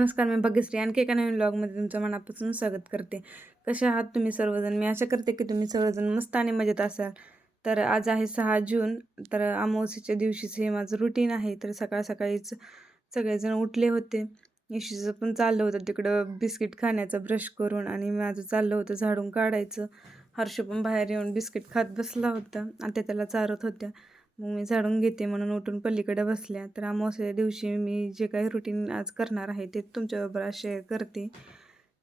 नमस्कार मी भाग्यश्री. आणखी एका नवीन ब्लॉगमध्ये तुमचं मनापासून स्वागत करते. कसे आहात तुम्ही सर्वजण? मी आशा करते की तुम्ही सर्वजण मस्त आणि मजेत असाल. तर आज आहे सहा जून. तर अमावस्येच्या दिवशीच हे माझं रुटीन आहे. तर सकाळ सकाळीच सगळेजण उठले होते. इशीचं पण चाललं होतं. तिकडं बिस्किट खाण्याचं ब्रश करून आणि माझं चाललं होतं झाडून काढायचं. हर्ष पण बाहेर येऊन बिस्किट खात बसला होता आणि त्या त्याला चारत होत्या. मग मी झाडून घेते म्हणून उठून पलीकडे बसल्या. तर अमावस्या दिवशी मी जे काही रुटीन आज करणार आहे ते तुमच्याबरोबर आज शेअर करते.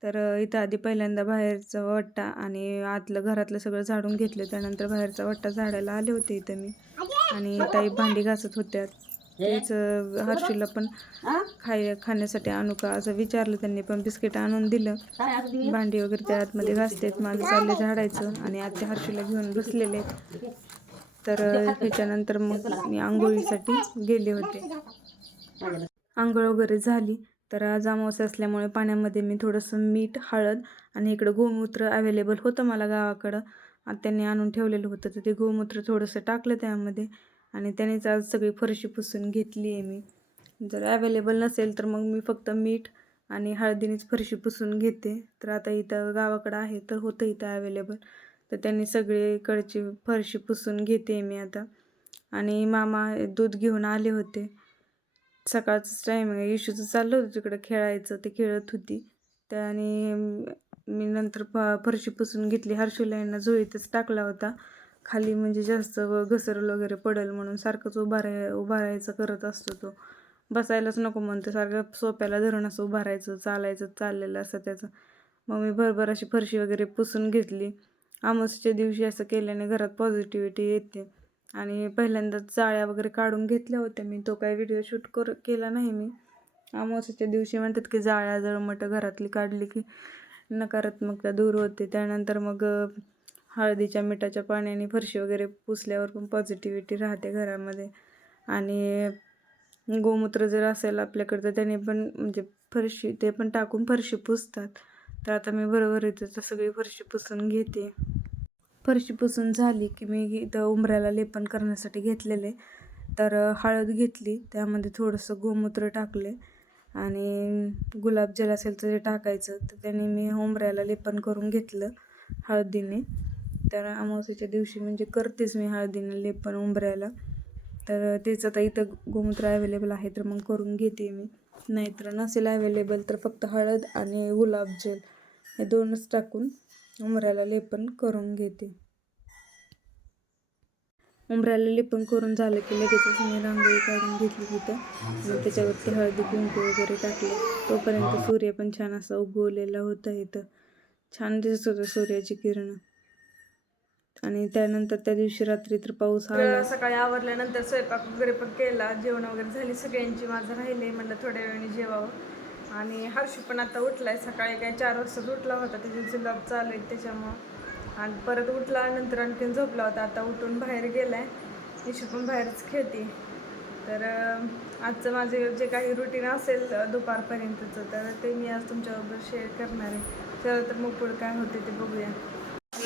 तर इथं आधी पहिल्यांदा बाहेरचा वट्टा आणि आतलं घरातलं सगळं झाडून घेतलं. त्यानंतर बाहेरचा वट्टा झाडायला आले होते इथं मी. आणि ताई भांडी घासत होत्या. तेच हर्षीला पण खाय खाण्यासाठी आणू का असं विचारलं. त्यांनी पण बिस्किट आणून दिलं. भांडी वगैरे त्या आतमध्ये घासतेत माझं चालले झाडायचं आणि आत्या हर्षीला घेऊन बसलेले तर त्याच्यानंतर मग मी आंघोळीसाठी गेले होते. आंघोळ वगैरे झाली. तर आज अमावस्या असल्यामुळे पाण्यामध्ये मी थोडंसं मीठ हळद आणि इकडं गोमूत्र अवेलेबल होतं मला गावाकडं. आणि त्यांनी आणून ठेवलेलं होतं. तर ते गोमूत्र थोडंसं टाकलं त्यामध्ये आणि त्यानेच आज सगळी फरशी पुसून घेतली आहे मी. जर अवेलेबल नसेल तर मग मी फक्त मीठ आणि हळदीनेच फरशी पुसून घेते. तर आता इथं गावाकडं आहे तर होतं इथं अवेलेबल तर त्यांनी सगळीकडची फरशी पुसून घेते मी आता. आणि मामा दूध घेऊन आले होते. सकाळचंच टायमिंग आहे. इशूचं चाललं होतं तिकडं खेळायचं. ते खेळत होती. त्याने मी नंतर फ फरशी पुसून घेतली. हर्षूला यांना झोळीतच टाकला होता. खाली म्हणजे जास्त व घसरल वगैरे पडेल म्हणून सारखंच उभा राहाय उभा राहायचं करत असतो तो. बसायलाच नको म्हणतो. सारखं सोप्याला धरून असं उभा राहायचं. चालायचं चाललेलं असं त्याचं. मग मी भरभर अशी फरशी वगैरे पुसून घेतली. अमावस्येच्या दिवशी असं केल्याने घरात पॉझिटिव्हिटी येते. आणि पहिल्यांदा जाळ्या वगैरे काढून घेतल्या होत्या मी. तो काही व्हिडिओ शूट कर केला नाही मी. अमावस्याच्या दिवशी म्हणतात की जाळ्या जळमटं घरातली काढली की नकारात्मकता दूर होते. त्यानंतर मग हळदीच्या मिठाच्या पाण्याने फरशी वगैरे पुसल्यावर पण पॉझिटिव्हिटी राहते घरामध्ये. आणि गोमूत्र जर असेल आपल्याकडं तर त्याने पण म्हणजे फरशी ते पण टाकून फरशी पुसतात. तर आता मी बरोबर इथं सगळी फरशी पुसून घेते. फरशी पुसून झाली की मी इथं उंबऱ्याला लेपन करण्यासाठी घेतलेले. तर हळद घेतली त्यामध्ये थोडंसं गोमूत्र टाकले आणि गुलाबजल असेल तर ते टाकायचं. तर त्याने मी उंबऱ्याला लेपन करून घेतलं हळदीने. तर अमावस्येच्या दिवशी म्हणजे करतेच मी हळदीने लेपन उंबऱ्याला. तर तेच आता इथं गोमूत्र अवेलेबल आहे तर मग करून घेते मी. नाहीतर नसेल अवेलेबल तर फक्त हळद आणि गुलाबजल हे दोनच टाकून उंबऱ्याला लेपन करून घेते. उंबऱ्याला लेपन करून झालं की लगेचच मी रांगोळी काढून घेतली तिथं. आणि त्याच्यावरती हळदी कुंकू वगैरे टाकले. तोपर्यंत सूर्य पण छान असा उगवलेला होता इथं. छान दिसत होतं सूर्याची किरण. आणि त्यानंतर त्या दिवशी रात्री तर पाऊस आला. सकाळी आवरल्यानंतर स्वयंपाक वगैरे पण केला. जेवण वगैरे झाली. सगळ्यांची माझं राहिले. म्हणलं थोड्या वेळाने जेवावं. आणि हर्षू पण आता उठला आहे सकाळी काय चार वाजता उठला होता. त्याचे जुलाब चालू आहेत त्याच्यामुळं. आणि परत उठला नंतर आणखीन झोपला होता. आता उठून बाहेर गेलाय. इशू पण बाहेरच खेळते. तर आजचं माझे जे काही रुटीन असेल दुपारपर्यंतचं तर ते मी आज तुमच्याबरोबर शेअर करणार आहे. चला तर मग पुढं काय होते ते बघूया.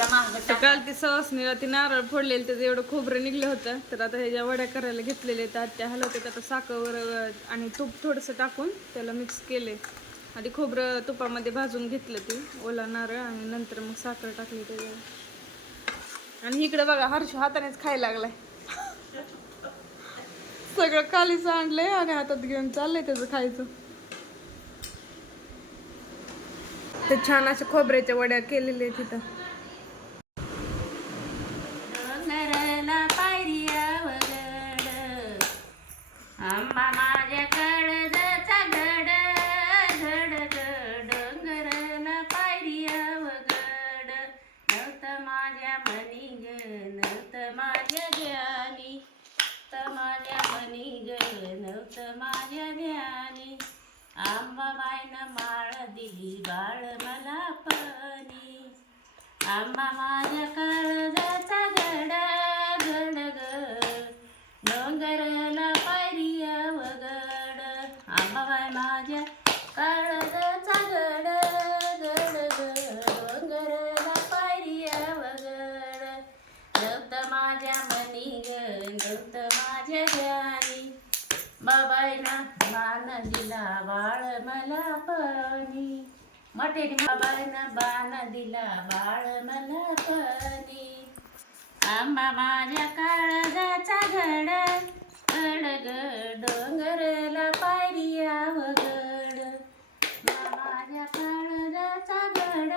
तर काल ती सवासनीला ती नारळ फोडलेलं त्याचं एवढं खोबरं निघलं होतं. तर आता ह्याच्या वड्या करायला घेतलेले तर त्या हलवते आता साखर आणि तूप थोडंसं टाकून त्याला मिक्स केले आधी खोबरं तुपामध्ये भाजून घेतलं ती ओला नारळ आणि नंतर मग साखर टाकली त्याच्यावर. आणि इकडे बघा हर्ष हातानेच खायला लागलाय. सगळं खालीच आणलंय आणि हातात घेऊन चाललंय त्याचं खायचं. ते छान अशा खोबऱ्याच्या वड्या केलेल्या आहेत तिथं डोंगरला पायऱ्या वगड आंबा माझ्या काळजाचा घड घड ग डोंगरला पायऱ्या वगड नव्हतं माझ्या मनी ग नव्हतं माझ्या ज्ञानी. तर माझ्या मनी ग नव्हतं माझ्या ध्यानी आंबा बायनं माळ दिली बाळ मला पाणी. आंबा माझ्या काळजाचा घड घड ग डोंगरला पायरिया वगड आंबा बाय माझ्या काळजाचा घड घड ग डोंगरला पायरिया वगड नव्हतं माझ्या मनी ग माझ्या ध्यानी बाबाईना बाण दिला बाळ मला पाणी. मटे बाबाईना बाण दिला बाळ मला पणी. आंबा माझ्या काळजाचा घड गड गड डोंगरला पायरिया वगड माझ्या काळजाचा घड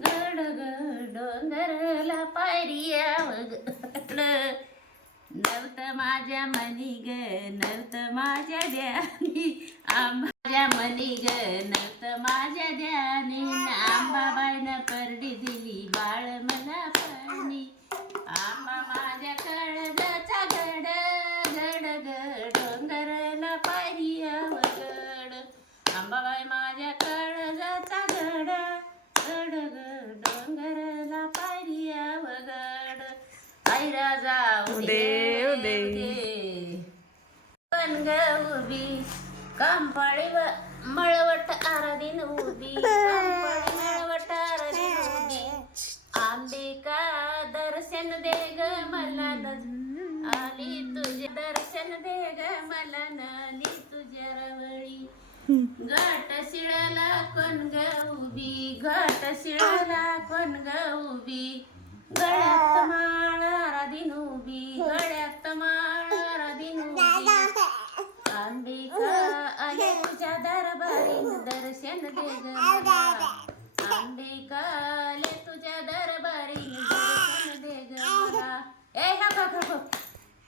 गड गड डोंगरला पायरिया वगड नवत माझ्या मनी ग नवत माझ्या द्यानी आंबाच्या मनी ग नवत माझ्या द्यानी आंबाबाईनं परडी दिली बाळ मला पाणी आंबा माझ्या कळजाचा घड घड ग डोंगरला पायरिया वगड आंबाबाई माझ्या कळजाचा घड घड ग डोंगरला पायरिया वगड आई राजा उदे, उदे. पण ग उभी कंपाळी व- मळवट आराधीन उभी कंपाळी मळवट आराधीन उभी. अंबिका दर्शन दे ग मला आली तुझे दर्शन दे ग मला नाली तुझ्या रवळी. घाट शिळाला कोण ग उभी? घाट शिळाला कोण ग उभी? गळ्यात माळ राधीन उभी गळ्यात माळ राधीन उभी अंबिका आले तुझ्या दरबारी दर्शन दे ग मला अंबिका आले तुझ्या दरबारी दर्शन दे ग मला ए हा बघ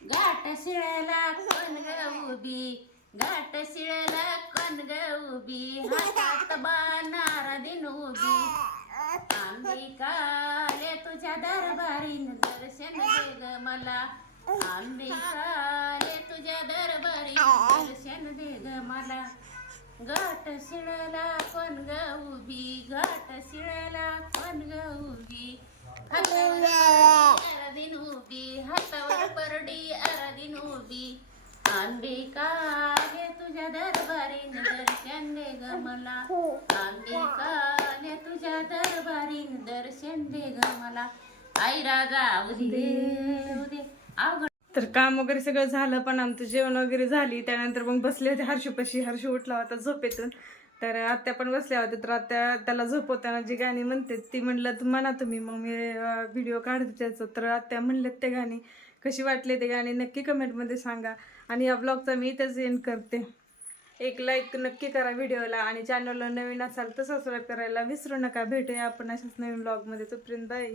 घाट शिळाला कोण ग उभी. घाट शिळाला कोण ग उभी. हातात बाणारा दिन उभी अंबिका आले तुझ्या दरबारी दर्शन दे ग मला. अंबिका आले तुझ्या दरबारी दर्शन दे ग मला. घाट शिळाला कोण ग उभी घाट शिळाला कोण ग उभी. अराधीन उभी. हातावर परडी अराधीन उभी. अंबिका आले तुझ्या दरबारी दर्शन दे ग मला. अंबिका तुझ्या दरबारी दर्शन दे ग मला. आई राजा उदे उदे. अवघड. तर काम वगैरे सगळं झालं पण आमचं जेवण वगैरे झाली. त्यानंतर मग बसले होते हर्षूपाशी हर्षू उठला होता झोपेतून. तर आत्या पण बसल्या होत्या. तर आत्या त्याला झोपवताना जी गाणी म्हणते ती म्हणलं म्हणा तुम्ही मग मी व्हिडिओ काढते त्याचं. तर आत्या म्हणलेत ते गाणी कशी वाटले ते गाणी नक्की कमेंटमध्ये सांगा. आणि या ब्लॉगचा मी इथंच एंड करते. एक लाईक नक्की करा व्हिडिओला आणि चॅनलला नवीन असाल तर सबस्क्राईब करायला विसरू नका. भेटूया आपण अशाच नवीन ब्लॉगमध्ये तोपर्यंत बाय